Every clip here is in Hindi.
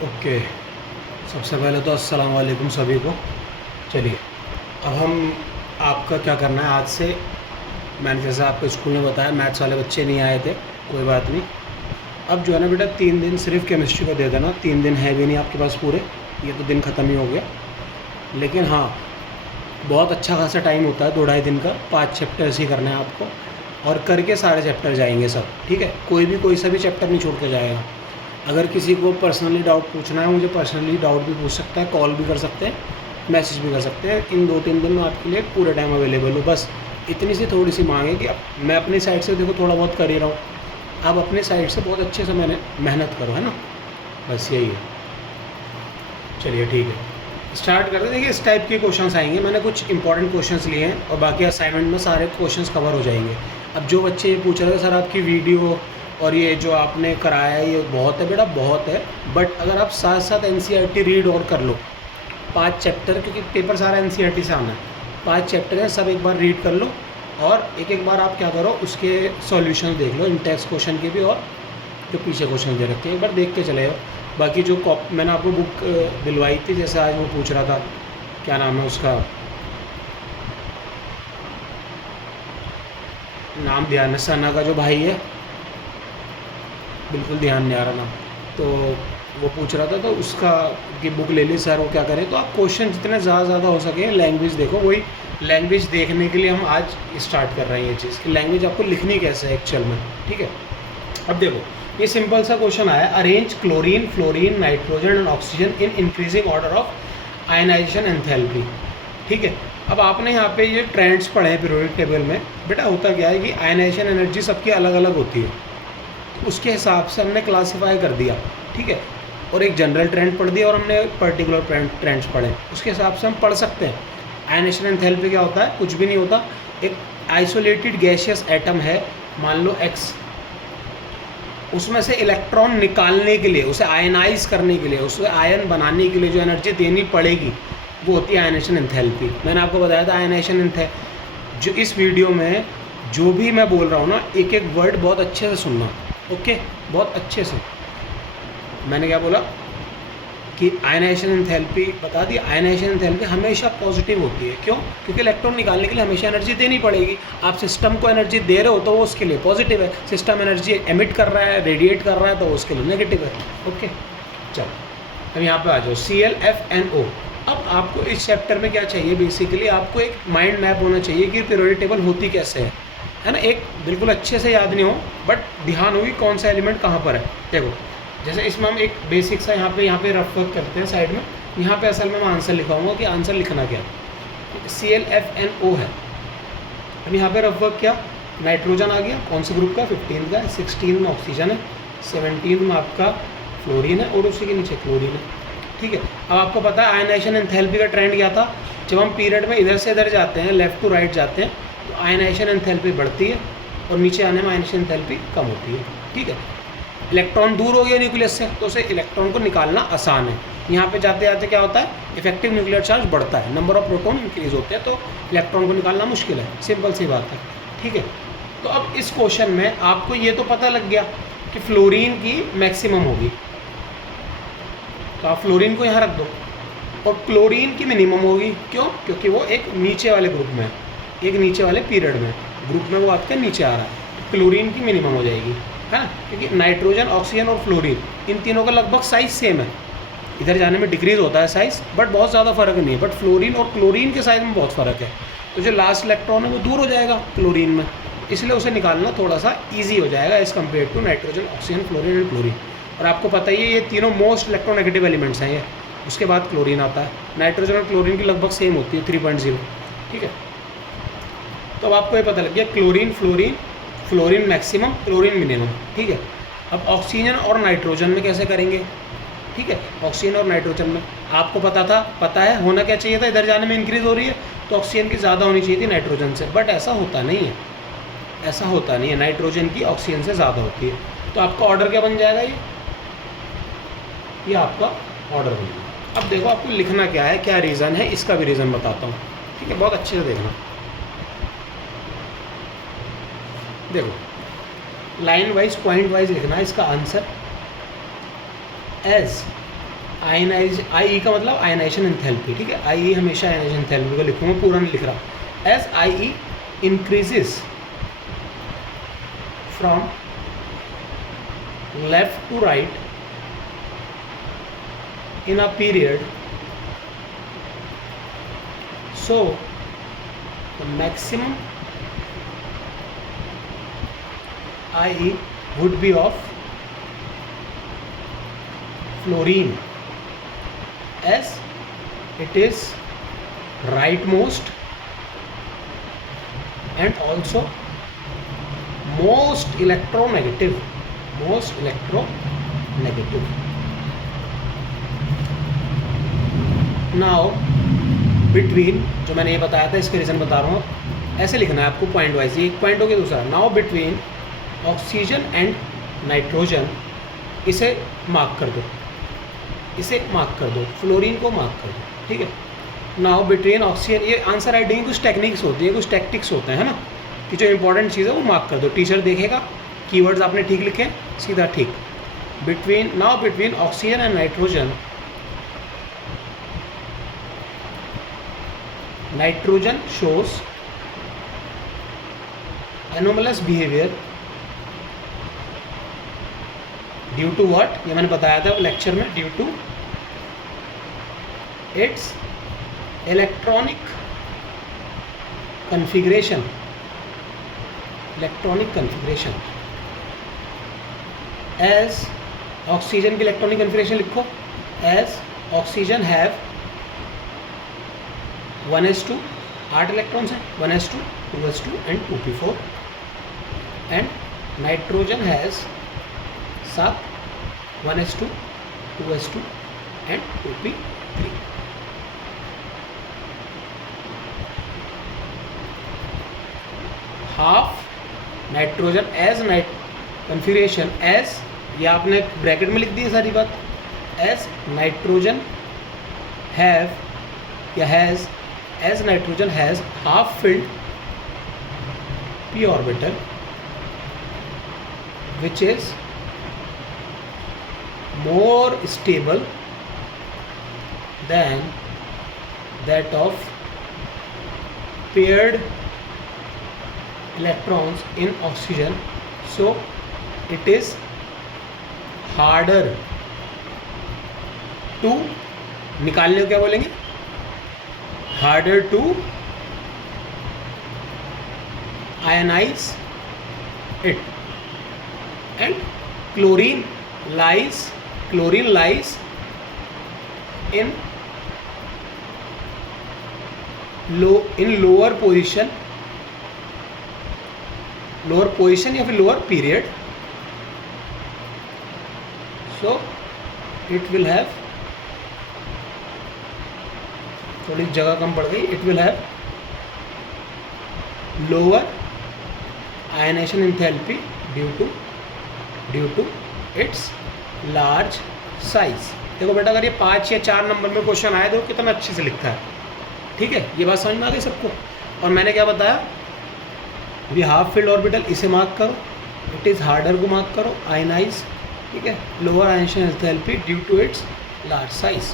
ओके। सबसे पहले तो अस्सलाम वालेकुम सभी को। चलिए, अब हम आपका क्या करना है आज से। मैंने जैसा आपको स्कूल में बताया, मैथ्स वाले बच्चे नहीं आए थे, कोई बात नहीं। अब जो है ना बेटा, 3 दिन सिर्फ केमिस्ट्री को दे देना। 3 दिन है भी नहीं आपके पास पूरे, ये तो दिन ख़त्म ही हो गया। लेकिन हाँ, बहुत अच्छा खासा टाइम होता है, 2 ढाई दिन का। 5 चैप्टर्स ही करने हैं आपको, और करके सारे चैप्टर जाएंगे सब, ठीक है। कोई सा भी चैप्टर नहीं छोड़ के जाएगा। अगर किसी को पर्सनली डाउट पूछना है, मुझे पर्सनली डाउट भी पूछ सकता है, कॉल भी कर सकते हैं, मैसेज भी कर सकते हैं। इन 2-3 दिन में आपके लिए पूरे टाइम अवेलेबल हो। बस इतनी सी थोड़ी सी मांग है कि अब मैं अपनी साइड से देखो थोड़ा बहुत कर ही रहा हूँ, आप अपनी साइड से बहुत अच्छे से मैंने मेहनत करो, है ना। बस यही है। चलिए ठीक है, स्टार्ट करते हैं। देखिए, इस टाइप के क्वेश्चंस आएंगे। मैंने कुछ इंपॉर्टेंट क्वेश्चंस लिए हैं और बाकी असाइनमेंट में सारे क्वेश्चंस कवर हो जाएंगे। अब जो बच्चे ये पूछ रहे थे सर आपकी वीडियो और ये जो आपने कराया है ये बहुत है बेटा, बहुत है। बट अगर आप साथ साथ एनसीईआरटी रीड और कर लो, 5 चैप्टर, क्योंकि पेपर सारा एनसीईआरटी से आना है। 5 चैप्टर है, सब एक बार रीड कर लो और एक बार आप क्या करो, उसके सॉल्यूशन देख लो, इन टेक्स्ट क्वेश्चन के भी और जो पीछे क्वेश्चन दे रखे हैं, एक बार देख के चले जाओ। बाकी जो मैंने आपको बुक दिलवाई थी, जैसे आज वो पूछ रहा था, क्या नाम है उसका, नाम ध्यान है, सना का जो भाई है, बिल्कुल ध्यान नहीं आ रहा नाम, तो वो पूछ रहा था, तो उसका की बुक ले ली सर, वो क्या करें। तो आप क्वेश्चन जितने ज़्यादा हो सके लैंग्वेज देखो। वही लैंग्वेज देखने के लिए हम आज स्टार्ट कर रहे हैं ये चीज़, कि लैंग्वेज आपको लिखनी कैसे है एक्चुअल में, ठीक है। अब देखो, ये सिंपल सा क्वेश्चन आया, arrange chlorine, fluorine, nitrogen and oxygen in increasing order of ionization enthalpy, ठीक है। अब आपने यहाँ पे ये ट्रेंड्स पढ़े हैं पीरियोडिक टेबल में। बेटा होता क्या है कि आयनाइजेशन एनर्जी सबकी अलग अलग होती है, उसके हिसाब से हमने क्लासीफाई कर दिया, ठीक है। और एक जनरल ट्रेंड पढ़ दिया और हमने पर्टिकुलर ट्रेंड्स पढ़े, उसके हिसाब से हम पढ़ सकते हैं। आयनेशन एंथैल्पी क्या होता है, कुछ भी नहीं होता। एक आइसोलेटेड गैसियस एटम है, मान लो एक्स, उसमें से इलेक्ट्रॉन निकालने के लिए, उसे आयनाइज करने के लिए, उसे आयन बनाने के लिए जो एनर्जी देनी पड़ेगी वो होती है आयनेशन एंथैल्पी। मैंने आपको बताया था आयनेशन एंथैल्पी। जो इस वीडियो में जो भी मैं बोल रहा हूँ ना, एक एक वर्ड बहुत अच्छे से सुनना, ओके, बहुत अच्छे से। मैंने क्या बोला कि आयनाइजेशन एंथैल्पी बता दी। आयनाइजेशन एंथैल्पी हमेशा पॉजिटिव होती है। क्यों? क्योंकि इलेक्ट्रॉन निकालने के लिए हमेशा एनर्जी देनी पड़ेगी। आप सिस्टम को एनर्जी दे रहे हो तो वो उसके लिए पॉजिटिव है। सिस्टम एनर्जी एमिट कर रहा है, रेडिएट कर रहा है, तो उसके लिए नेगेटिव है। ओके, चलो अब यहाँ पे आ जाओ, ClFnO। अब आपको इस चैप्टर में क्या चाहिए, बेसिकली आपको एक माइंड मैप होना चाहिए कि पीरियोडिक टेबल होती कैसे है ना। एक बिल्कुल अच्छे से याद नहीं हो, बट ध्यान होगी कौन सा एलिमेंट कहाँ पर है। देखो, जैसे इसमें हम एक बेसिक सा यहाँ पे रफ वर्क करते हैं साइड में। यहाँ पे असल में मैं आंसर लिखाऊंगा कि आंसर लिखना क्या है। ClFnO है। अब यहाँ पे रफ वर्क क्या, नाइट्रोजन आ गया, कौन से ग्रुप का, 15 का। 16 में ऑक्सीजन है, 17 में आपका फ्लोरीन है और उसी के नीचे क्लोरीन है, ठीक है। अब आपको पता है आयनाइजेशन एंथैल्पी का ट्रेंड क्या था। जब हम पीरियड में इधर से इधर जाते हैं, लेफ्ट टू राइट जाते हैं, तो आयनाइजेशन एंथैल्पी बढ़ती है और नीचे आने में आयनाइजेशन एंथैल्पी कम होती है, ठीक है। इलेक्ट्रॉन दूर हो गया न्यूक्लियस से, तो उसे इलेक्ट्रॉन को निकालना आसान है। यहाँ पे जाते जाते क्या होता है, इफेक्टिव न्यूक्लियर चार्ज बढ़ता है, नंबर ऑफ प्रोटॉन इंक्रीज होते हैं, तो इलेक्ट्रॉन को निकालना मुश्किल है। सिंपल सी बात है, ठीक है। तो अब इस क्वेश्चन में आपको ये तो पता लग गया कि फ्लोरीन की मैक्सिमम होगी, तो आप फ्लोरीन को यहाँ रख दो, और क्लोरीन की मिनिमम होगी। क्यों? क्योंकि वो एक नीचे वाले ग्रुप में है, एक नीचे वाले पीरियड में ग्रुप में वो आपके नीचे आ रहा है, तो क्लोरीन की मिनिमम हो जाएगी, है ना। क्योंकि नाइट्रोजन, ऑक्सीजन और फ्लोरीन, इन तीनों का लगभग साइज़ सेम है। इधर जाने में डिक्रीज होता है साइज़, बट बहुत ज़्यादा फर्क नहीं है। बट फ्लोरीन और क्लोरीन के साइज़ में बहुत फ़र्क है, तो जो लास्ट इलेक्ट्रॉन है वो दूर हो जाएगा क्लोरीन में, इसलिए उसे निकालना थोड़ा सा ईजी हो जाएगा as compare to nitrogen, oxygen, fluorine and chlorine. और आपको पता ही है ये तीनों मोस्ट इलेक्ट्रोनेगेटिव एलिमेंट्स हैं ये। उसके बाद क्लोरीन आता है। नाइट्रोजन और क्लोरीन की लगभग सेम होती है, 3.0, ठीक है। तो अब आपको ये पता लग गया, chlorine, fluorine, fluorine maximum, chlorine minimum, ठीक है। अब ऑक्सीजन और नाइट्रोजन में कैसे करेंगे, ठीक है। ऑक्सीजन और नाइट्रोजन में आपको पता है होना क्या चाहिए था, इधर जाने में इंक्रीज़ हो रही है तो ऑक्सीजन की ज़्यादा होनी चाहिए थी नाइट्रोजन से, बट ऐसा होता नहीं है, ऐसा होता नहीं है। नाइट्रोजन की ऑक्सीजन से ज़्यादा होती है। तो आपका ऑर्डर क्या बन जाएगा, ये आपका ऑर्डर बन गया। अब देखो आपको लिखना क्या है, क्या रीज़न है, इसका भी रीज़न बताता हूँ, ठीक है। बहुत अच्छे से देखना, देखो लाइन वाइज, पॉइंट वाइज लिखना है इसका आंसर। एज आयनाइज, आई का मतलब आयनाइजेशन एंथैल्पी, ठीक है, आई हमेशा आयनाइजेशन एंथैल्पी को लिखूंगा, पूरा नहीं लिख रहा। As I increases from left to right in a period, so the maximum IE would be of fluorine, as it is rightmost and also most electronegative, now between, जो मैंने ये बताया था इसके रीज़न बता रहा हूँ, ऐसे लिखना है आपको पॉइंट वाइज, ये एक पॉइंट हो गया। दूसरा, now between oxygen and nitrogen, इसे मार्क कर दो, इसे मार्क कर दो, फ्लोरीन को मार्क कर दो, ठीक है। नाउ बिटवीन ऑक्सीजन, ये आंसर राइटिंग कुछ टेक्निक्स होती है, कुछ टैक्टिक्स होते हैं ना, कि जो इंपॉर्टेंट चीज़ है वो मार्क कर दो, टीचर देखेगा कीवर्ड्स आपने ठीक लिखे, सीधा ठीक। Between, now between oxygen and nitrogen, nitrogen shows anomalous behavior due to what, ये मैंने बताया था लेक्चर में, due to its electronic configuration, as oxygen की इलेक्ट्रॉनिक कन्फिग्रेशन लिखो, as oxygen have 1s2, 8 electrons हैं, 1s2, 2s2 and 2p4, and nitrogen has 7, 1s2, 2s2 and 2p3। Half nitrogen as night configuration, as, ये आपने ब्रैकेट में लिख दी है सारी बात, एज नाइट्रोजन हैव या has, as nitrogen has half filled p orbital which is more stable than that of paired electrons in oxygen, so it is harder to, निकालने को क्या बोलेंगे, harder to ionize it, and chlorine lies in lower position या फिर lower period, so it will have, थोड़ी जगह कम पड़ गई, it will have lower ionization enthalpy due to its large size. देखो बेटा, अगर ये 5 या 4 नंबर में क्वेश्चन आए तो कितना अच्छे से लिखता है, ठीक है, ये बात समझ में आ गई सबको। और मैंने क्या बताया, वी हाफ फील्ड ऑर्बिटल, इसे मार्क करो, इट इज़ हार्डर को मार्क करो, आयनाइज, ठीक है, lower ionization enthalpy due to its large size.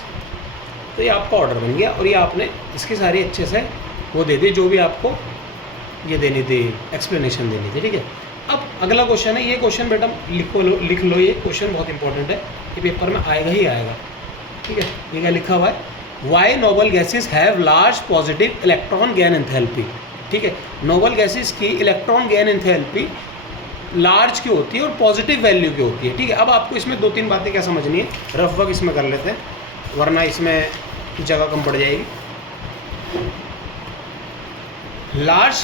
तो ये आपका ऑर्डर बन गया, और ये आपने इसकी सारी अच्छे से वो दे दी, जो भी आपको ये देनी थी, एक्सप्लेनेशन देनी थी, ठीक है। अब अगला क्वेश्चन है, ये क्वेश्चन बेटा लिख लो, ये क्वेश्चन बहुत इंपॉर्टेंट है, ये पेपर में आएगा ही आएगा, ठीक है। ये क्या लिखा हुआ है, why noble gases have large positive electron gain enthalpy, ठीक है। नोबल गैसेज की इलेक्ट्रॉन गेन एंथैल्पी लार्ज की होती है और पॉजिटिव वैल्यू की होती है, ठीक है। अब आपको इसमें 2-3 बातें क्या समझनी है, रफ वर्क इसमें कर लेते हैं, वरना इसमें जगह कम पड़ जाएगी। Large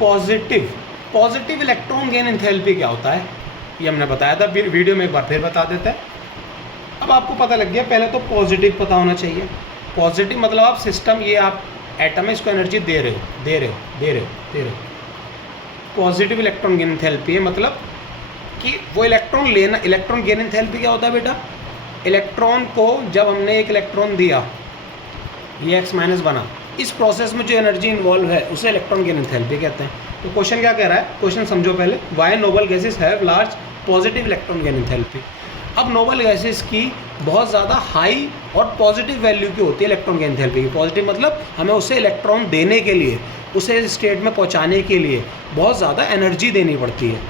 positive electron gain enthalpy क्या होता है, ये हमने बताया था, वीडियो में एक बार फिर बता देते हैं। अब आपको पता लग गया, पहले तो पॉजिटिव पता होना चाहिए। पॉजिटिव मतलब आप सिस्टम, ये आप एटम है, इसको एनर्जी दे रहे हो। पॉजिटिव इलेक्ट्रॉन गेन एंथैल्पी है मतलब कि वो इलेक्ट्रॉन लेना, इलेक्ट्रॉन गेन एंथैल्पी क्या होता है बेटा, इलेक्ट्रॉन को जब हमने एक इलेक्ट्रॉन दिया, ये x माइनस बना, इस प्रोसेस में जो एनर्जी इन्वॉल्व है उसे इलेक्ट्रॉन गेन एंथैल्पी कहते हैं। तो क्वेश्चन क्या कह रहा है, क्वेश्चन समझो पहले, why noble gases have large positive electron gain enthalpy. अब नोबल गैसेस की बहुत ज़्यादा हाई और पॉजिटिव वैल्यू की होती है इलेक्ट्रॉन की एंथैल्पी की। पॉजिटिव मतलब हमें उसे इलेक्ट्रॉन देने के लिए, उसे इस स्टेट में पहुंचाने के लिए बहुत ज़्यादा एनर्जी देनी पड़ती है,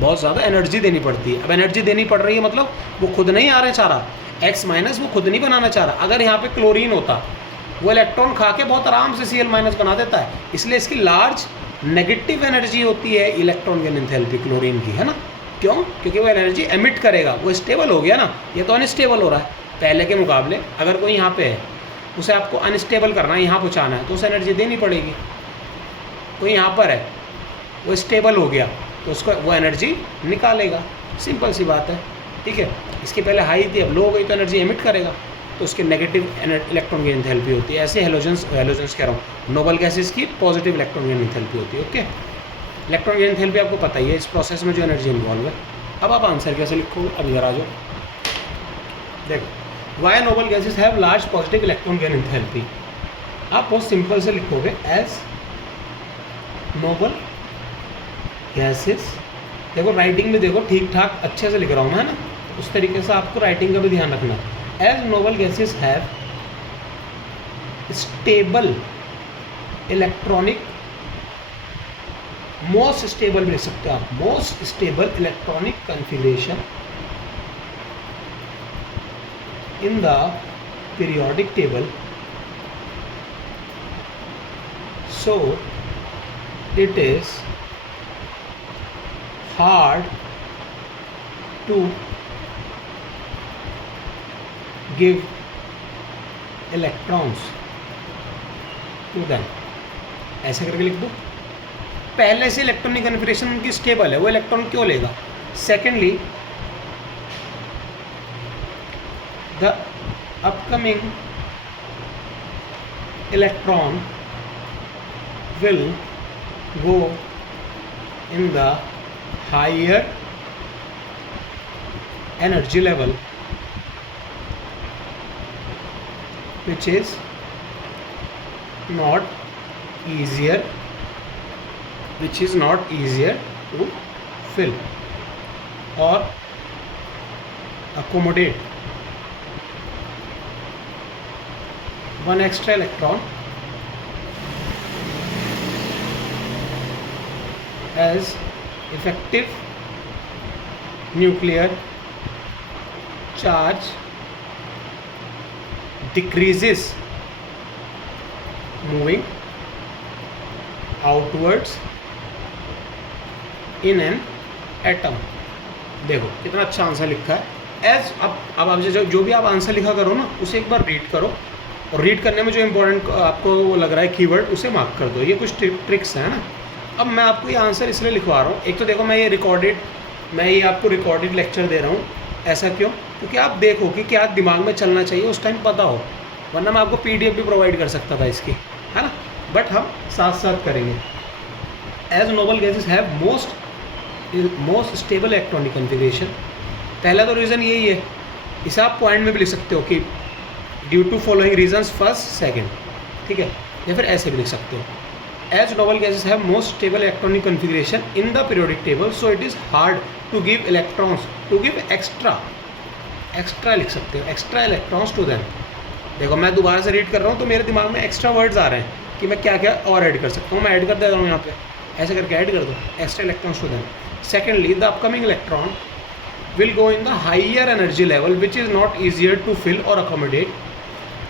बहुत ज़्यादा एनर्जी देनी पड़ती है। अब एनर्जी देनी पड़ रही है मतलब वो खुद नहीं आ रहे चाह रहा, X माइनस वो खुद नहीं बनाना चाह रहा। अगर यहाँ पे क्लोरीन होता, वो इलेक्ट्रॉन खा के बहुत आराम से Cl माइनस बना देता है, इसलिए इसकी लार्ज नेगेटिव एनर्जी होती है इलेक्ट्रॉन की एंथैल्पी क्लोरीन की, है ना। क्यों? क्योंकि वो एनर्जी एमिट करेगा, वो स्टेबल हो गया ना, ये तो अनस्टेबल हो रहा है पहले के मुकाबले। अगर कोई यहाँ पे है, उसे आपको अनस्टेबल करना है, यहाँ पहुँचाना है, तो उसे एनर्जी देनी पड़ेगी। कोई यहाँ पर है, वो स्टेबल हो गया, तो उसको वो एनर्जी निकालेगा, सिंपल सी बात है, ठीक है। इसके पहले हाई थी, अब लो हो गई, तो एनर्जी एमिट करेगा, तो उसके नेगेटिव इलेक्ट्रॉन की एंथैल्पी होती है। ऐसे हेलोजेंस कह रहा हूँ, नोबल गैसेस की पॉजिटिव इलेक्ट्रॉन की एंथैल्पी होती है। ओके, इलेक्ट्रॉन की एंथैल्पी आपको पता ही है, इस प्रोसेस में जो एनर्जी इन्वॉल्व है। अब आप आंसर कैसे लिखोगे, अब इधर आ जाओ, देखो, why noble gases have large positive electron gain enthalpy. आप बहुत सिंपल से लिखोगे, एज नोबल गैसेस, देखो राइटिंग में देखो ठीक ठाक अच्छे से लिख रहा हूँ मैं, है ना, उस तरीके से आपको राइटिंग का भी ध्यान रखना। As noble gases have stable electronic, most stable भी लिख सकते हो आप, most stable electronic configuration in the periodic table, so it is hard to give electrons to them। ऐसे करके लिख दो। पहले से इलेक्ट्रॉनिक कॉन्फ़िगरेशन उनकी स्टेबल है, वो इलेक्ट्रॉन क्यों लेगा। Secondly, the upcoming electron will go in the higher energy level, which is not easier to fill or accommodate one extra electron as effective nuclear charge decreases moving outwards in an atom। देखो कितना अच्छा आंसर लिखा है। एज अब आप जो भी आप आंसर लिखा करो ना, उसे एक बार रीड करो, और रीड करने में जो इम्पोर्टेंट आपको लग रहा है कीवर्ड, उसे मार्क कर दो। ये कुछ ट्रिक्स हैं ना। अब मैं आपको ये आंसर इसलिए लिखवा रहा हूँ, एक तो देखो मैं ये आपको रिकॉर्डेड लेक्चर दे रहा हूँ। ऐसा क्यों? क्योंकि आप देखो कि क्या दिमाग में चलना चाहिए उस टाइम पता हो, वरना मैं आपको PDF भी प्रोवाइड कर सकता था इसकी, है ना, बट हम साथ साथ करेंगे। As noble gases have most stable electronic configuration, पहला तो रीज़न यही है। इसे आप पॉइंट में भी लिख सकते हो कि due to following reasons first second, ठीक है, या फिर ऐसे भी लिख सकते हो। As noble gases have most stable electronic configuration in the periodic table, so it is hard to give electrons, to give extra लिख सकते हो, extra electrons to them। देखो मैं दोबारा से रीड कर रहा हूँ तो मेरे दिमाग में एक्स्ट्रा वर्ड्स आ रहे हैं कि मैं क्या क्या और ऐड कर सकता हूँ। मैं ऐड कर देता हूँ यहाँ पे, ऐसे करके ऐड कर दो, extra electrons to them। Secondly, the upcoming electron will go in the higher energy level, which is not easier to fill or accommodate।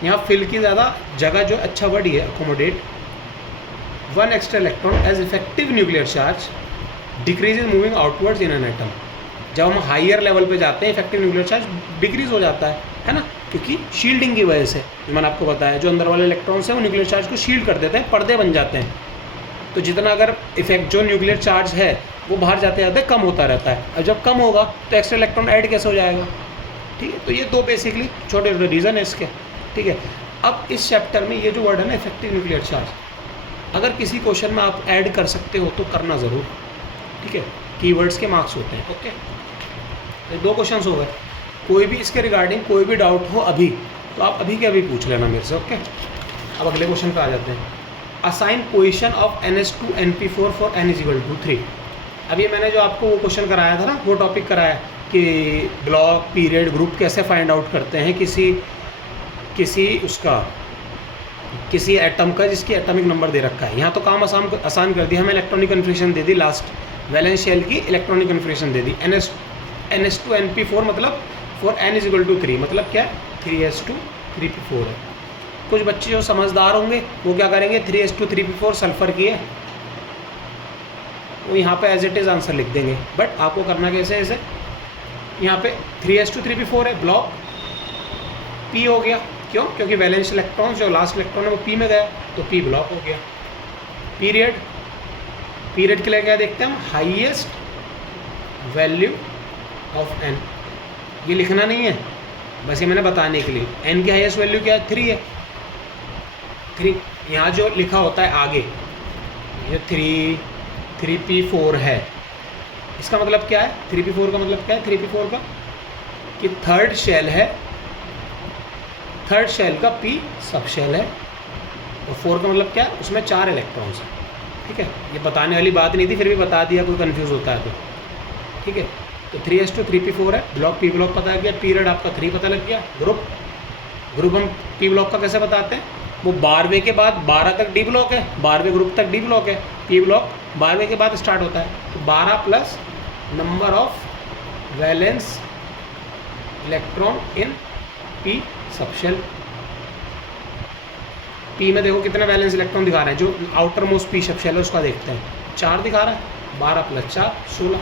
यहाँ fill की ज़्यादा जगह जो अच्छा वर्ड ही है, accommodate। One extra electron as effective nuclear charge decreases moving outwards in an atom। जब हम हायर लेवल पे जाते हैं इफेक्टिव न्यूक्लियर चार्ज डिक्रीज हो जाता है ना, क्योंकि शील्डिंग की वजह से। मैंने आपको बताया जो अंदर वाले इलेक्ट्रॉन्स हैं वो न्यूक्लियर चार्ज को शील्ड कर देते हैं, पर्दे बन जाते हैं। तो जितना अगर इफेक्ट जो न्यूक्लियर चार्ज है वो बाहर जाते जाते कम होता रहता है, और जब कम होगा तो एक्स्ट्रा इलेक्ट्रॉन ऐड कैसे हो जाएगा, ठीक है। तो ये दो बेसिकली छोटे छोटे रीज़न है इसके, ठीक है। अब इस चैप्टर में ये जो वर्ड है ना इफेक्टिव न्यूक्लियर चार्ज, अगर किसी क्वेश्चन में आप ऐड कर सकते हो तो करना ज़रूर, ठीक है। कीवर्ड्स के मार्क्स होते हैं, ओके। तो दो क्वेश्चंस हो गए। कोई भी इसके रिगार्डिंग कोई भी डाउट हो अभी, तो आप अभी के अभी पूछ लेना मेरे से, ओके। अब अगले क्वेश्चन पे आ जाते हैं। Assign position of NH2 NP4 for N = 3। अभी मैंने जो आपको वो क्वेश्चन कराया था ना, वो टॉपिक कराया, कि ब्लॉक, पीरियड, ग्रुप कैसे फाइंड आउट करते हैं किसी एटम का जिसकी एटॉमिक नंबर दे रखा है। यहाँ तो काम आसान कर दिया, हमें इलेक्ट्रॉनिक कन्फिग्रेशन दे दी, लास्ट वैलेंस शेल की इलेक्ट्रॉनिक कन्फिग्रेशन दे दी, NS2 NP4 मतलब फॉर n = 3 मतलब क्या है 3s2 3p4 है। कुछ बच्चे जो समझदार होंगे वो क्या करेंगे, 3s2 3p4 सल्फर की है, वो यहाँ पे एज इट इज़ आंसर लिख देंगे। बट आपको करना कैसे है, ऐसे यहाँ पे 3s2 3p4 है, ब्लॉक p हो गया, क्यों, क्योंकि वैलेंस इलेक्ट्रॉन जो लास्ट इलेक्ट्रॉन है वो p में गया, तो p ब्लॉक हो गया। पीरियड के लिए क्या देखते हैं हम, हाईएस्ट वैल्यू ऑफ n, ये लिखना नहीं है, बस ये मैंने बताने के लिए। n की हाईएस्ट वैल्यू क्या है, 3 है, 3 यहाँ जो लिखा होता है आगे, ये 3p4 है, इसका मतलब क्या है, 3p4 का मतलब क्या है, 3p4 का कि थर्ड शेल है, थर्ड शेल का p सब शेल है, और 4 का मतलब क्या है, उसमें 4 इलेक्ट्रॉन्स हैं। ठीक है, ये बताने वाली बात नहीं थी, फिर भी बता दिया, कोई कंफ्यूज होता है तो। ठीक है, तो 3s2 3p4 है, ब्लॉक p ब्लॉक पता लग गया, पीरियड आपका 3 पता लग गया। ग्रुप हम p ब्लॉक का कैसे बताते हैं, वो 12वें के बाद 12 तक डी ब्लॉक है, 12वें ग्रुप तक डी ब्लॉक है, p ब्लॉक 12वें के बाद स्टार्ट होता है, तो 12 plus number of valence electron in p subshell. p में देखो कितने वैलेंस इलेक्ट्रॉन दिखा रहे हैं, जो आउटर मोस्ट p सबशेल है उसका देखते हैं, 4 दिखा रहा है, 12 + 4 16,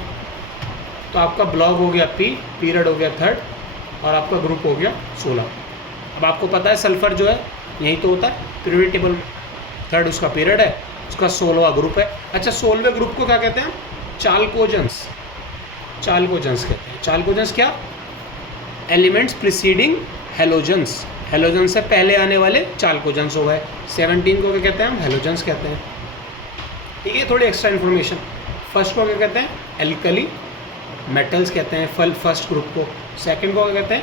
तो आपका ब्लॉक हो गया p, पीरियड हो गया थर्ड, और आपका ग्रुप हो गया 16। अब आपको पता है सल्फर जो है यही तो होता है पीरियोडिक टेबल में, थर्ड उसका पीरियड है, उसका 16वां ग्रुप है। अच्छा, 16वें ग्रुप को क्या कहते हैं, चाल्कोजेंस कहते हैं। चाल्कोजेंस क्या, एलिमेंट्स प्रिसीडिंग हेलोजेंस, हेलोजेंस से पहले आने वाले चाल्कोजेंस हो गए। 17 को क्या कहते हैं हम, हेलोजेंस कहते हैं। ठीक है, थोड़ी एक्स्ट्रा इन्फॉर्मेशन। फर्स्ट को क्या कहते हैं, एल्कली मेटल्स कहते हैं फर्स्ट ग्रुप को। सेकंड को क्या कहते हैं,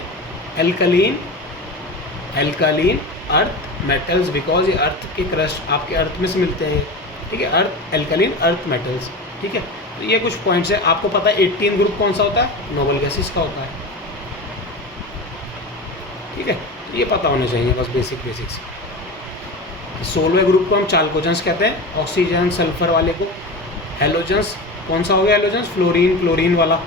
एल्कालीन अर्थ मेटल्स, बिकॉज ये अर्थ के क्रस्ट आपके अर्थ में से मिलते हैं। ठीक है, अर्थ एल्कालीन अर्थ मेटल्स। ठीक है, तो ये कुछ पॉइंट्स है। आपको पता है 18 ग्रुप कौन सा होता है, नोबल गैसेस का होता है। ठीक है, तो ये पता होना चाहिए बस बेसिक्स। 16वें ग्रुप को हम चाल्कोजेंस कहते हैं, ऑक्सीजन सल्फर वाले को। हेलोजेंस कौन सा हो गया, हेलोजेंस फ्लोरीन क्लोरीन वाला।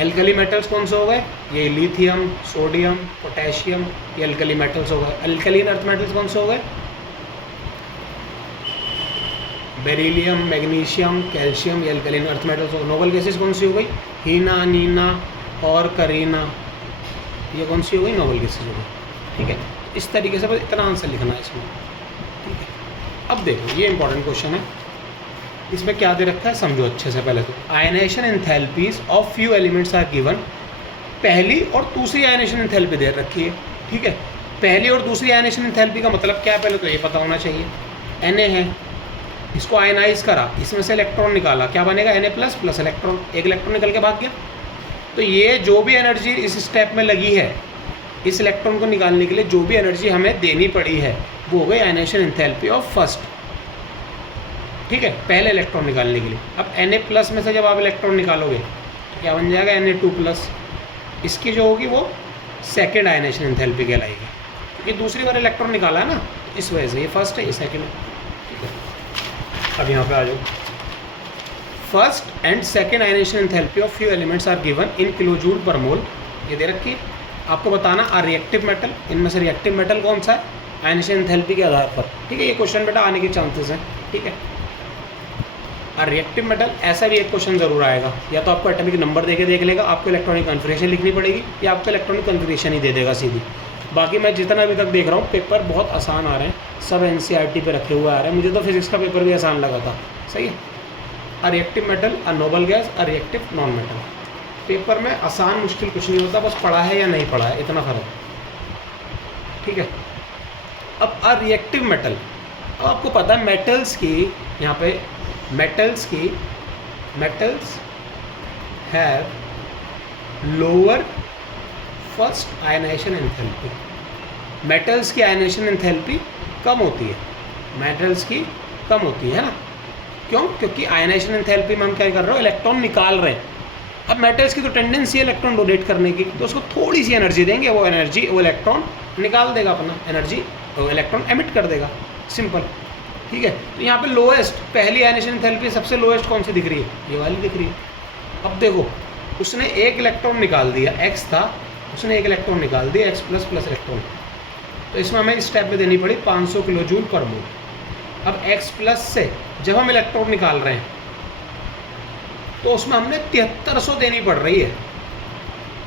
एल्कली मेटल्स कौन से हो गए, ये लिथियम सोडियम पोटेशियम, ये एल्कली मेटल्स हो गए। अल्कलीन अर्थ मेटल्स कौन से हो गए, बेरिलियम मैग्नीशियम कैल्शियम, ये एल्कलीन अर्थ मेटल्स हो। नोबल गैसेस कौन सी हो गई, हीना नीना और करीना, ये कौन सी हो गई, नोबल गैसेस हो गई। ठीक है, इस तरीके से बस इतना आंसर लिखना है इसमें। ठीक है, अब देखो ये इंपॉर्टेंट क्वेश्चन है, इसमें क्या दे रखा है समझो अच्छे से। पहले तो ionization enthalpies of few elements are given, पहली और दूसरी आयनाइजेशन एंथैल्पी दे रखी है। ठीक है, पहली और दूसरी आयनाइजेशन एंथैल्पी का मतलब क्या है, पहले तो ये पता होना चाहिए। Na है, इसको आयनाइज करा, इसमें से इलेक्ट्रॉन निकाला, क्या बनेगा Na+ प्लस इलेक्ट्रॉन, एक इलेक्ट्रॉन निकल के भाग गया। तो ये जो भी एनर्जी इस स्टेप में लगी है, इस इलेक्ट्रॉन को निकालने के लिए जो भी एनर्जी हमें देनी पड़ी है, वो हो गई आयनाइजेशन एंथैल्पी ऑफ फर्स्ट। ठीक है, पहले इलेक्ट्रॉन निकालने के लिए। अब Na+ में से जब आप इलेक्ट्रॉन निकालोगे तो क्या बन जाएगा, Na2+। इसकी जो होगी वो सेकेंड आयनाइजेशन एंथैल्पी कहलाएगी, क्योंकि दूसरी बार इलेक्ट्रॉन निकाला है ना, इस वजह से ये फर्स्ट है, ये सेकेंड है। ठीक है, अब यहाँ पे आ जाओ। First and second ionization enthalpy of few elements are given in kilojoule per mole, ये दे रखी है। आपको बताना आर रिएक्टिव मेटल, इनमें से रिएक्टिव मेटल कौन सा है, आयनाइजेशन एंथैल्पी के आधार पर। ठीक है, ये क्वेश्चन बेटा आने के चांसेस हैं। ठीक है, और रिएक्टिव मेटल, ऐसा भी एक क्वेश्चन जरूर आएगा, या तो आपको एटॉमिक नंबर देके देख लेगा, आपको इलेक्ट्रॉनिक कन्फिग्रेशन लिखनी पड़ेगी, या आपको इलेक्ट्रॉनिक कन्फिग्रेशन ही दे देगा सीधी। बाकी मैं जितना अभी तक देख रहा हूँ पेपर बहुत आसान आ रहे हैं, सब NCERT पे रखे हुए आ रहे हैं। मुझे तो फिजिक्स का पेपर भी आसान लगा था। सही है, a reactive metal, a noble gas, a reactive non metal. Paper में आसान मुश्किल कुछ नहीं होता, बस पढ़ा है या नहीं पढ़ा है, इतना फर्क है। ठीक है, अब अ रिएक्टिव मेटल, अब आपको पता है मेटल्स की, यहाँ पे metals have lower first ionization enthalpy. Metals की आयनाइजेशन एंथैल्पी कम होती है, मेटल्स की कम होती है ना। क्यों, क्योंकि आयनाइजेशन एंथैल्पी में हम क्या कर रहे हो, इलेक्ट्रॉन निकाल रहे हैं। अब मेटल्स की तो टेंडेंसी है इलेक्ट्रॉन डोनेट करने की, तो उसको थोड़ी सी एनर्जी देंगे, वो एनर्जी वो इलेक्ट्रॉन निकाल देगा अपना एनर्जी, वो इलेक्ट्रॉन एमिट कर देगा, सिंपल। ठीक है, तो यहाँ पे लोएस्ट पहली आयनेशन एंथैल्पी सबसे लोएस्ट कौन सी दिख रही है? ये वाली दिख रही है। अब देखो उसने एक इलेक्ट्रॉन निकाल दिया, x था, उसने एक इलेक्ट्रॉन निकाल दिया, x प्लस प्लस इलेक्ट्रॉन, तो इसमें हमें इस स्टेप में देनी पड़ी 500 किलो जूल पर मोल। अब x प्लस से जब हम इलेक्ट्रॉन निकाल रहे हैं तो उसमें हमने 7300 देनी पड़ रही है।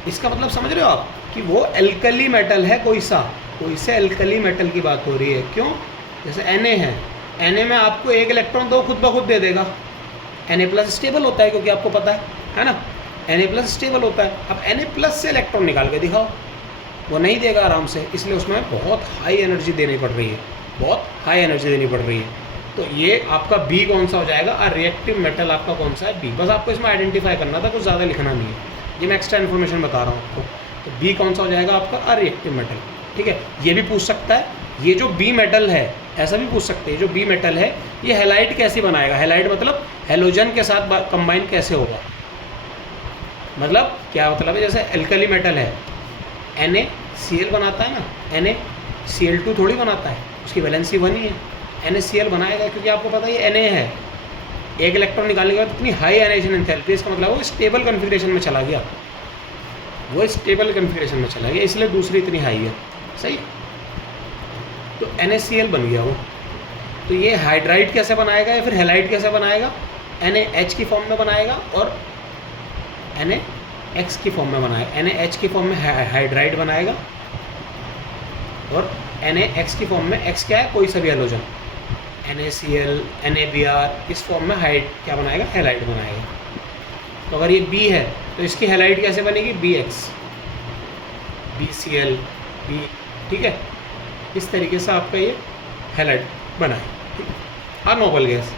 इसका मतलब समझ रहे हो आप कि वो एल्कली मेटल है, कोई से एल्कली मेटल की बात हो रही है। क्यों? जैसे Na है, Na में आपको एक इलेक्ट्रॉन तो खुद ब खुद दे देगा, Na प्लस स्टेबल होता है, क्योंकि आपको पता है ना, Na प्लस स्टेबल होता है। अब Na प्लस से इलेक्ट्रॉन निकाल के दिखाओ, वो नहीं देगा आराम से, इसलिए उसमें बहुत हाई एनर्जी देनी पड़ रही है, बहुत हाई एनर्जी देनी पड़ रही है। तो ये आपका बी कौन सा हो जाएगा? रिएक्टिव मेटल आपका कौन सा है? बी। बस आपको इसमें आइडेंटिफाई करना था, कुछ ज़्यादा लिखना नहीं है, ये मैं एक्स्ट्रा इन्फॉर्मेशन बता रहा हूँ आपको। तो बी कौन सा हो जाएगा आपका? Reactive metal. ठीक है, ये भी पूछ सकता है, ये जो बी मेटल है, ऐसा भी पूछ सकते हैं, जो बी मेटल है ये हैलाइड कैसे बनाएगा? हैलाइड मतलब हेलोजन के साथ कंबाइन कैसे होगा? मतलब क्या मतलब है? जैसे एल्कली मेटल है, NaCl बनाता है ना, NaCl2 थोड़ी बनाता है, उसकी वैलेंसी 1 ही है, NaCl बनाएगा, क्योंकि आपको पता है ये Na है। एक इलेक्ट्रॉन निकालने के बाद इतनी हाई आयनेशन एंथैल्पी, इसका मतलब वो स्टेबल कन्फिग्रेशन में चला गया, वो स्टेबल कन्फिग्रेशन में चला गया, इसलिए दूसरी इतनी हाई है। सही, तो NaCl बन गया वो। तो ये हाइड्राइड कैसे बनाएगा या फिर हैलाइड कैसे बनाएगा? NaH की फॉर्म में बनाएगा और NaX की फॉर्म में बनाएगा। NaH की फॉर्म में हाइड्राइड बनाएगा और NaX की फॉर्म में, X क्या है? कोई सा भी हैलोजन, NaCl, NaBr, इस फॉर्म में क्या बनाएगा? हैलाइड बनाएगा। तो अगर ये B है तो इसकी हैलाइड कैसे बनेगी? BX, BCl, B। ठीक है, इस तरीके से आपका ये हैलाइड बना है। और नोबल गैस,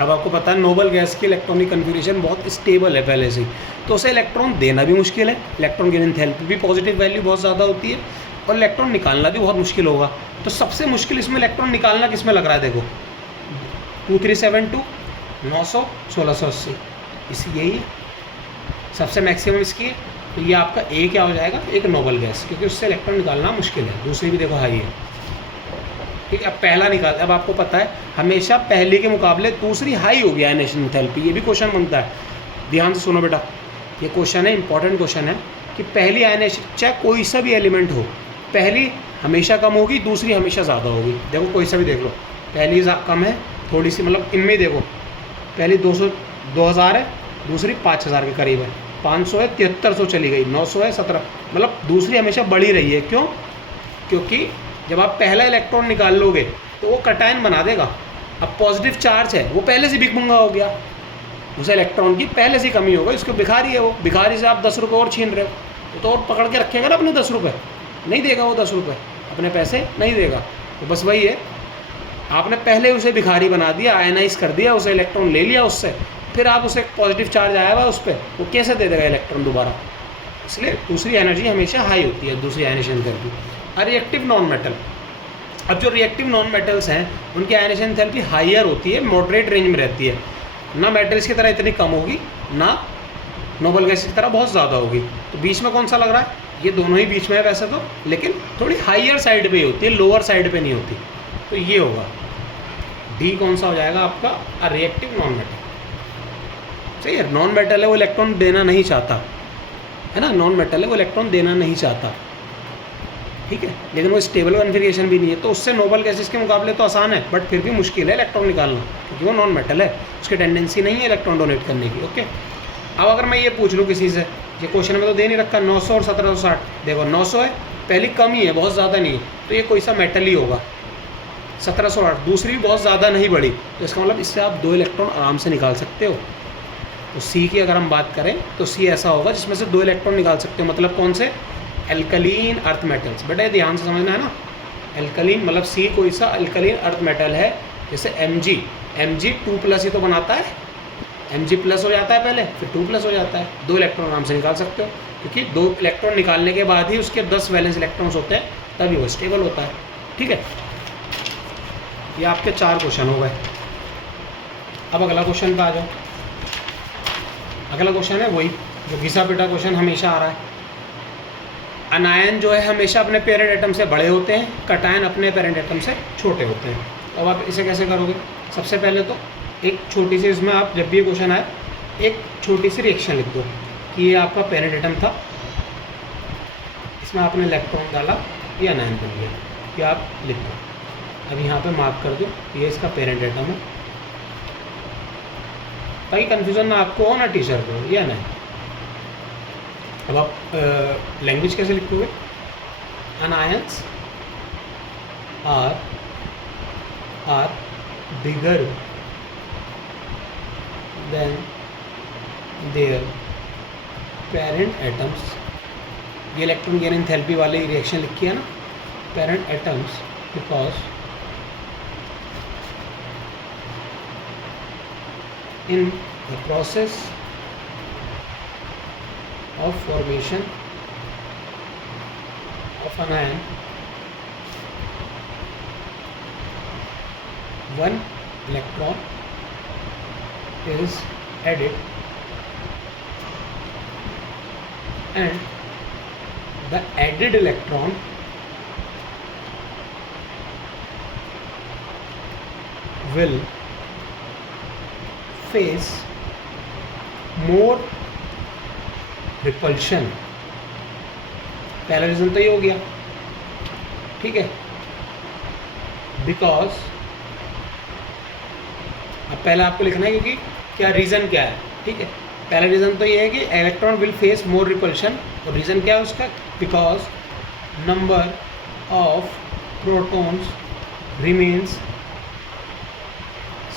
अब आपको पता है नोबल गैस की इलेक्ट्रॉनिक कन्फिग्रेशन बहुत स्टेबल है पहले से ही, तो उसे इलेक्ट्रॉन देना भी मुश्किल है, इलेक्ट्रॉन की एंथैल्पी भी पॉजिटिव वैल्यू बहुत ज़्यादा होती है और इलेक्ट्रॉन निकालना भी बहुत मुश्किल होगा। तो सबसे मुश्किल इसमें इलेक्ट्रॉन निकालना किस में लग रहा है? देखो 2372, 900, 1680, इसी यही है सबसे मैक्सिमम इसकी है। तो ये आपका ए क्या हो जाएगा? एक नोबल गैस, क्योंकि उससे इलेक्ट्रॉन निकालना मुश्किल है। दूसरी भी देखो हाई है। ठीक है, अब पहला निकाल, अब आपको पता है हमेशा पहले के मुकाबले दूसरी हाई होगी आयनेशन एंथैल्पी। ये भी क्वेश्चन बनता है, ध्यान से सुनो बेटा, ये क्वेश्चन है, इंपॉर्टेंट क्वेश्चन है कि पहली आयनेशन, चाहे कोई सा भी एलिमेंट हो, पहली हमेशा कम होगी, दूसरी हमेशा ज़्यादा होगी। देखो कोई सा भी देख लो, पहली कम है थोड़ी सी, मतलब इनमें देखो पहली 2000 है, दूसरी 5000 के करीब है, 500 है, 7300 चली गई, 900 है, 17, मतलब दूसरी हमेशा बढ़ी रही है। क्यों? क्योंकि जब आप पहला इलेक्ट्रॉन निकाल लोगे तो वो कटायन बना देगा। अब पॉजिटिव चार्ज है, वो पहले से बिकमुंगा हो गया, उसे इलेक्ट्रॉन की पहले से कमी हो गई, उसको भिखारी है वो, भिखारी से आप 10 रुपये और छीन रहे हो, वो तो और पकड़ के रखेगा ना अपने 10 रुपये, नहीं देगा वो 10 रुपये, अपने पैसे नहीं देगा। तो बस वही है, आपने पहले उसे भिखारी बना दिया, आयनाइज कर दिया, उसे इलेक्ट्रॉन ले लिया उससे, फिर आप उसे पॉजिटिव चार्ज आया हुआ उस पर, वो कैसे दे देगा इलेक्ट्रॉन दोबारा? इसलिए दूसरी एनर्जी हमेशा हाई होती है, दूसरी ionisation enthalpy. Reactive non metal, अब जो रिएक्टिव नॉन मेटल्स हैं उनकी आयनेशन एंथैल्पी हाईयर होती है, मॉडरेट रेंज में रहती है, ना मेटल्स की तरह इतनी कम होगी, ना नोबल गैस की तरह बहुत ज़्यादा होगी। तो बीच में कौन सा लग रहा है? ये दोनों ही बीच में है वैसे तो, लेकिन थोड़ी हाईयर साइड पे ही होती है, लोअर साइड पे नहीं होती। तो ये होगा डी, कौन सा हो जाएगा आपका? Reactive non metal. सही है, नॉन मेटल है, वो इलेक्ट्रॉन देना नहीं चाहता है ना, नॉन मेटल है, वो इलेक्ट्रॉन देना नहीं चाहता, ठीक है, लेकिन वो स्टेबल कन्फिग्रेशन भी नहीं है, तो उससे नोबल गैसेस के मुकाबले तो आसान है, बट फिर भी मुश्किल है इलेक्ट्रॉन निकालना, क्योंकि वो नॉन मेटल है, उसकी टेंडेंसी नहीं है इलेक्ट्रॉन डोनेट करने की। ओके, अब अगर मैं ये पूछ लूँ किसी से, ये क्वेश्चन में तो दे नहीं रखा 900 और 1760, देखो 900 है, पहली कम ही है, बहुत ज़्यादा नहीं है, तो ये कोई सा मेटल ही होगा। 1708, दूसरी भी बहुत ज़्यादा नहीं बढ़ी, तो इसका मतलब इससे आप 2 इलेक्ट्रॉन आराम से निकाल सकते हो। तो सी की अगर हम बात करें तो सी ऐसा होगा जिसमें से 2 इलेक्ट्रॉन निकाल सकते हो, मतलब कौन से? Alkaline earth metals. बेटा ध्यान से समझना है ना, एल्कलीन मतलब सी कोई सा एल्कलीन अर्थ मेटल है, जैसे Mg 2+ ही तो बनाता है, Mg+ हो जाता है पहले, फिर 2+ हो जाता है, 2 इलेक्ट्रॉन आराम से निकाल सकते हो, क्योंकि 2 इलेक्ट्रॉन निकालने के बाद ही उसके 10 वैलेंस इलेक्ट्रॉन्स होते हैं, तभी वो स्टेबल होता है। ठीक है, ये आपके 4 क्वेश्चन हो गए। अब अगला क्वेश्चन पे आ जाओ। अगला क्वेश्चन है वही जो घिसा पिटा क्वेश्चन हमेशा आ रहा है। अनायन जो है हमेशा अपने पेरेंट एटम से बड़े होते हैं, कटायन अपने पेरेंट एटम से छोटे होते हैं। तो अब आप इसे कैसे करोगे? सबसे पहले तो एक छोटी सी, इसमें आप जब भी ये क्वेश्चन आए एक छोटी सी रिएक्शन लिख दो कि ये आपका पेरेंट एटम था, इसमें आपने इलेक्ट्रॉन डाला, ये अनायन बन गया, ये आप लिख दो। अब यहाँ पे मार्क कर दो, ये इसका पेरेंट एटम है, ताकि कन्फ्यूज़न ना आपको हो ना टीचर को, ये अनायन। अब आप लैंग्वेज कैसे लिखोगे? Anions are bigger than their parent atoms. ये इलेक्ट्रॉन गेन एंथैल्पी वाले रिएक्शन लिखी है ना, parent atoms, because in the process of formation of an ion, one electron is added and the added electron will face more repulsion। पहला रीज़न तो ये हो गया, ठीक है, बिकॉज अब पहला आपको लिखना है क्योंकि क्या रीज़न क्या है, ठीक है। पहला रीज़न तो ये है कि electron will face more repulsion, और रीज़न क्या है उसका? Because number of protons remains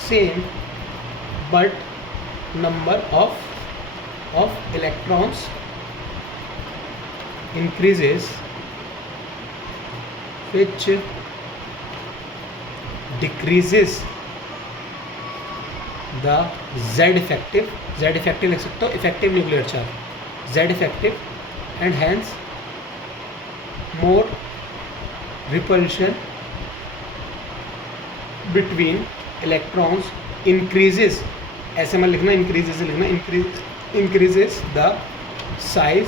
same but number of electrons increases, which decreases the Z effective लिख सकते हो, effective nuclear charge, Z effective, and hence more repulsion between electrons increases, ऐसे में लिखना, इंक्रीजेस से लिखना, इंक्रीजेस द साइज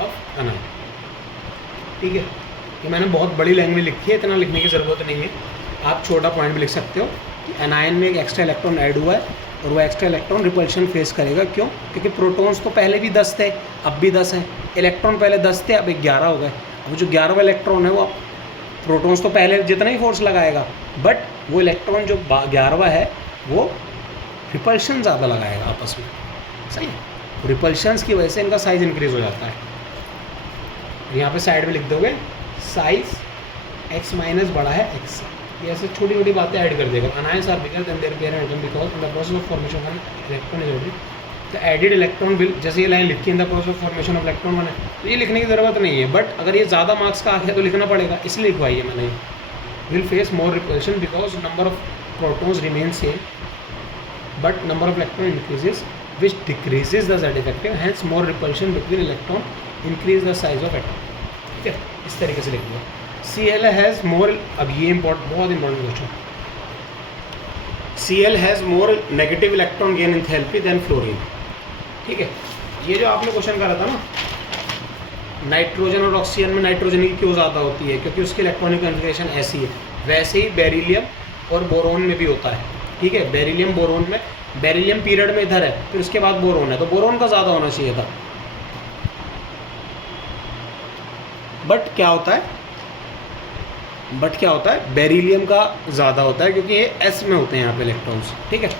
ऑफ अनायन, ठीक है। ये मैंने बहुत बड़ी लैंग्वेज लिखी है, इतना लिखने की ज़रूरत नहीं है, आप छोटा पॉइंट भी लिख सकते हो कि अनायन में एक एक्स्ट्रा इलेक्ट्रॉन ऐड हुआ है और वो एक्स्ट्रा इलेक्ट्रॉन रिपल्शन फेस करेगा। क्यों? क्योंकि प्रोटॉन्स तो पहले भी 10 थे, अब भी 10 हैं, इलेक्ट्रॉन पहले 10 थे, अब 11 हो गए। अब जो 11वां इलेक्ट्रॉन है वो प्रोटॉन्स तो पहले जितना ही फोर्स लगाएगा, बट वो इलेक्ट्रॉन जो 11वां है वो रिपल्शन ज़्यादा लगाएगा आपस में, सही है। रिपल्शंस की वजह से इनका साइज़ इंक्रीज हो जाता है। यहाँ पे साइड में लिख दोगे साइज x माइनस बड़ा है x से, ये ऐसे छोटी छोटी बातें ऐड कर देगा। Anions are bigger than their parent atom because in the process of formation of an electron is added, the added electron will, जैसे ये लाइन लिखी in the process of formation of electron one है, तो ये लिखने की ज़रूरत नहीं है, बट अगर ये ज़्यादा मार्क्स का आ गया तो लिखना पड़ेगा, इसलिए लिखवाई है मैंने। Will face more repulsion because number of protons remain same but number of electron increases, which decreases the Z effective, hence more repulsion between electron, increase the size of atom, ठीक है। इस तरीके से लिख दो। Cl has more, अब ये बहुत important question, Cl has more negative electron gain enthalpy than fluorine, ठीक है। ये जो आपने क्वेश्चन करा था ना, नाइट्रोजन और ऑक्सीजन में नाइट्रोजन की क्यों ज़्यादा होती है? क्योंकि उसकी इलेक्ट्रॉनिक कन्फिगरेशन ऐसी है। वैसे ही बेरिलियम और बोरोन में भी होता है, ठीक है। बेरिलियम बोरोन में, बेरिलियम पीरियड में इधर है, फिर उसके बाद बोरोन है, तो बोरोन का ज़्यादा होना चाहिए था, बट क्या होता है, बेरिलियम का ज़्यादा होता है क्योंकि ये S में होते हैं यहाँ पे इलेक्ट्रॉन्स, ठीक है।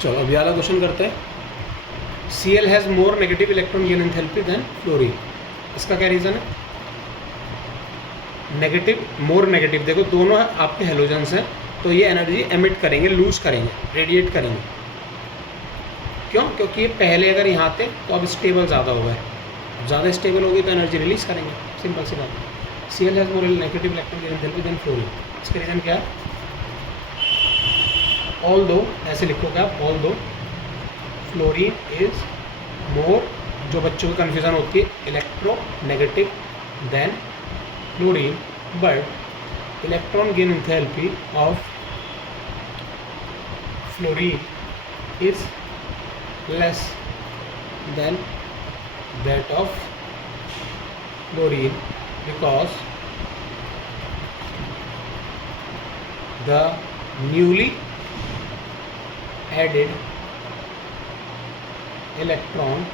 चलो अब वाला क्वेश्चन करते हैं। Cl has more negative electron gain enthalpy than fluorine, इसका क्या रीज़न है? नेगेटिव, मोर नेगेटिव, देखो दोनों आपके हेलोजन्स हैं, तो ये एनर्जी एमिट करेंगे, लूज करेंगे, रेडिएट करेंगे। क्यों? क्योंकि ये पहले अगर यहाँ थे तो अब स्टेबल ज़्यादा हो गए, अब ज़्यादा स्टेबल होगी तो एनर्जी रिलीज करेंगे, सिंपल सी बात है। Cl has more negative electron gain enthalpy than fluorine, इसका रीज़न क्या है? ऑल दो, ऐसे लिखोगे आप, ऑल दो फ्लोरीन इज मोर, जो बच्चों को कन्फ्यूज़न होती है, electronegative than fluorine, but electron gain enthalpy of fluorine is less than that of chlorine because the newly added electron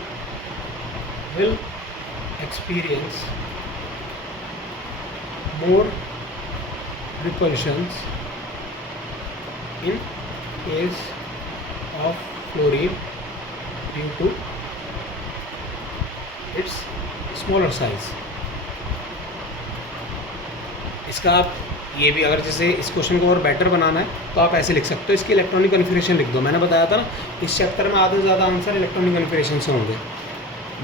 will experience more repulsions in case of fluorine due to its smaller size. इसका आप ये भी अगर जैसे इस क्वेश्चन को और बेटर बनाना है तो आप ऐसे लिख सकते हो, इसकी इलेक्ट्रॉनिक कन्फिगरेशन लिख दो। मैंने बताया था ना इस चैप्टर में आधे से ज़्यादा आंसर इलेक्ट्रॉनिक कन्फिगरेशन से होंगे।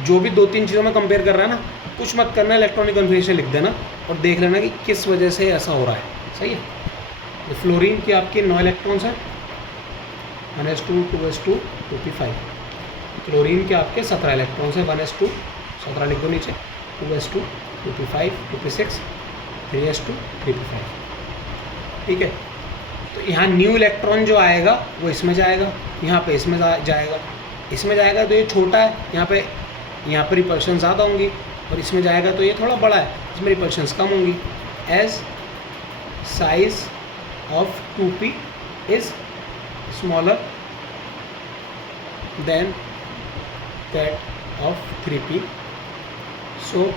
जो भी 2-3 चीज़ों में कंपेयर कर रहा है ना, कुछ मत करना, इलेक्ट्रॉनिक कन्फिगरेशन लिख देना और देख लेना कि किस वजह से ऐसा हो रहा है। सही है। तो फ्लोरीन की आपकी 9 इलेक्ट्रॉन्स हैं, 1s2 2s2 2p5। क्लोरीन के आपके 17 इलेक्ट्रॉन्स हैं, 1s2 17 लिख दो नीचे, 2s2 2p5 2p6 3s2 3p5। ठीक है। तो यहाँ न्यू इलेक्ट्रॉन जो आएगा वो इसमें जाएगा, यहाँ पे इसमें जाएगा, इसमें जाएगा तो ये छोटा है, यहाँ पे रिपल्शन ज़्यादा होंगी, और इसमें जाएगा तो ये थोड़ा बड़ा है, इसमें रिपल्शंस कम होंगी। As size of 2p is smaller than that of 3p। So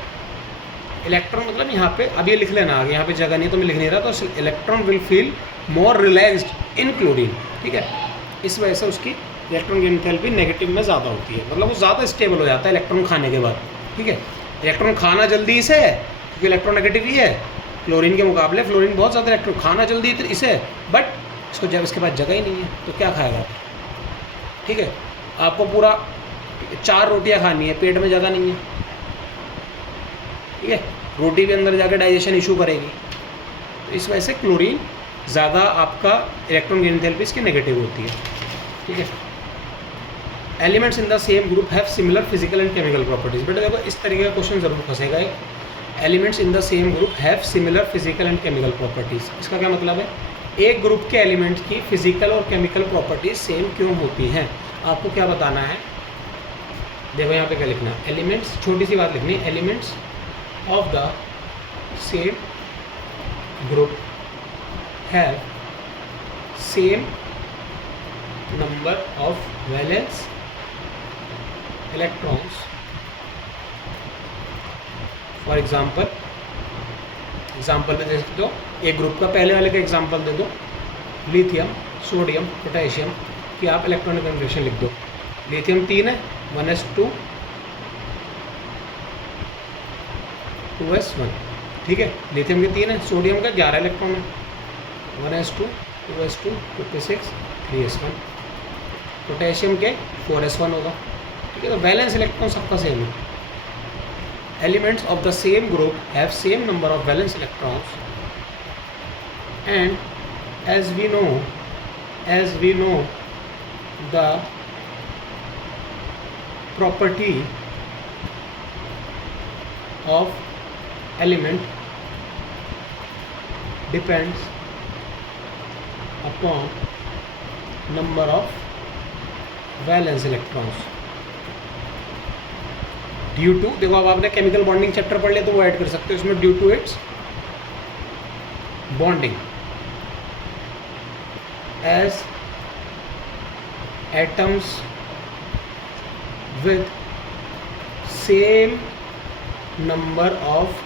electron मतलब यहाँ पे अब ये लिख लेना आगे, यहाँ पे जगह नहीं है तो मैं लिख नहीं रहा, तो electron will feel more relaxed in chlorine. ठीक है। इस वजह से उसकी इलेक्ट्रॉन की एंथैल्पी नेगेटिव में ज़्यादा होती है, मतलब वो ज़्यादा स्टेबल हो जाता है इलेक्ट्रॉन खाने के बाद। ठीक है। इलेक्ट्रॉन खाना जल्दी इसे है क्योंकि इलेक्ट्रॉन नेगेटिव ही है क्लोरीन के मुकाबले। फ्लोरीन बहुत ज़्यादा इलेक्ट्रॉन खाना जल्दी इसे है, बट इसको जब इसके पास जगह ही नहीं है तो क्या खाएगा। ठीक है। आपको पूरा 4 रोटियाँ खानी है, पेट में जगह नहीं है। ठीक है। रोटी भी अंदर जाकर डाइजेशन इशू करेगी, तो इस वजह से क्लोरीन ज़्यादा आपका इलेक्ट्रॉन की एंथैल्पी इसकी नेगेटिव होती है। ठीक है। Elements in the same group have similar physical and chemical properties. बेटा देखो इस तरीके का क्वेश्चन जरूर फंसेगा। Elements in the same group have similar physical and chemical properties, इसका क्या मतलब है? एक ग्रुप के एलिमेंट्स की फिजिकल और केमिकल प्रॉपर्टीज सेम क्यों होती हैं? आपको क्या बताना है, देखो यहाँ पे क्या लिखना है। एलिमेंट्स, छोटी सी बात लिखनी है, elements of the same group have same number of valence electrons. For example पे दे सकते हो, एक ग्रुप का पहले वाले का एग्जांपल दे दो, लिथियम, सोडियम, पोटेशियम की आप इलेक्ट्रॉनिक कन्फिगरेशन लिख दो। लिथियम 3 है, 1s2 2s1। ठीक है। लिथियम के 3 है, सोडियम का 11 इलेक्ट्रॉन है, 1s2 2s2 2p6 3s1। Potassium के 4s1 होगा। ठीक है। तो वैलेंस इलेक्ट्रॉन सबका सेम है। Elements of the same group have same number of valence electrons and as we know the property of element depends upon number of valence electrons due to, देखो अब आपने केमिकल बॉन्डिंग चैप्टर पढ़ लिया तो वो ऐड कर सकते हो इसमें, due to its bonding as atoms with same number of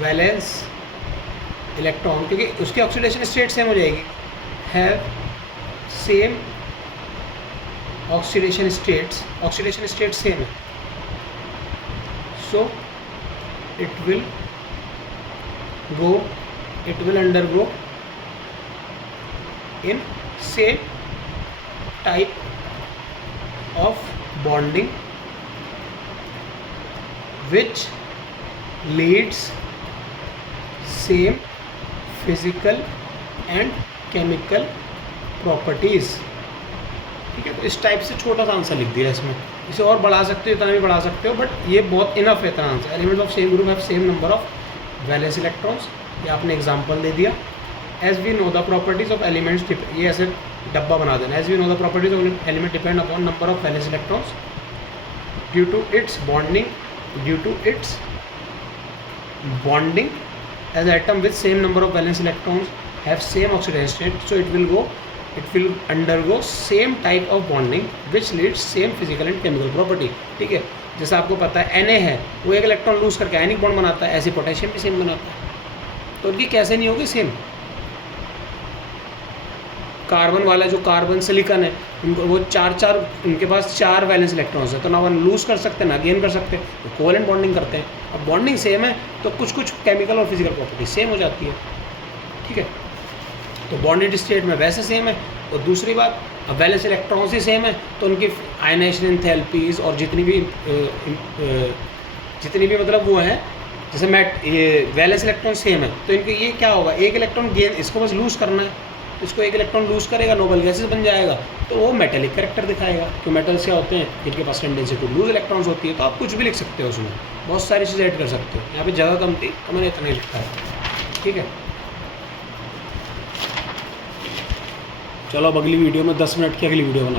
valence electron, क्योंकि उसकी ऑक्सीडेशन स्टेट सेम हो जाएगी, have same oxidation state same है, so it will undergo in same type of bonding which leads same physical and chemical properties। ठीक है। तो इस टाइप से छोटा सा आंसर लिख दिया इसमें, इसे और बढ़ा सकते हो, इतना भी बढ़ा सकते हो, बट ये बहुत इनफ है इतना answer. Element of same group have same number of valence electrons, ये आपने एग्जांपल दे दिया। As we know the properties of elements, ये ऐसे डब्बा बना देना, as we know the properties of element depend upon number of valence electrons due to its bonding as atom with same number of valence electrons have same oxidation state, so it will undergo same type of bonding which leads same physical and chemical property। ठीक है, जैसा आपको पता है Na है वो एक इलेक्ट्रॉन लूज करके आयनिक बॉन्ड बनाता है, ऐसे पोटेशियम भी सेम बनाता है। तो उनकी कैसे नहीं होगी सेम। कार्बन वाला जो कार्बन सिलिकन है उनको वो चार उनके पास 4 वैलेंस इलेक्ट्रॉन्स है, तो ना वन लूज कर सकते ना गेन कर सकते, तो कोवेलेंट बॉन्डिंग करते हैं। अब बॉन्डिंग सेम है तो कुछ केमिकल और फिजिकल प्रॉपर्टी सेम हो जाती है। ठीक है, तो बॉन्डेड स्टेट में वैसे सेम है। और दूसरी बात, अब वैलेंस इलेक्ट्रॉन्स ही सेम है तो उनकी आयनाइजेशन एंथैल्पीज और जितनी भी मतलब वो है, जैसे ये वैलेंस इलेक्ट्रॉन सेम है तो इनके ये क्या होगा, एक इलेक्ट्रॉन गेन, इसको बस लूज करना है, इसको एक इलेक्ट्रॉन लूज करेगा नोबल गैसेस बन जाएगा, तो वो मेटेलिक करेक्टर दिखाएगा। क्यों मेटल्स क्या होते हैं, इनके पास टेंडेंसी टू लूज इलेक्ट्रॉन्स होती है। तो आप कुछ भी लिख सकते हो उसमें, बहुत सारी चीज़ें ऐड कर सकते हो। यहाँ पे जगह कम थी तो मैंने इतना ही लिखा है। ठीक है, चलो अब अगली वीडियो में 10 मिनट की अगली वीडियो बना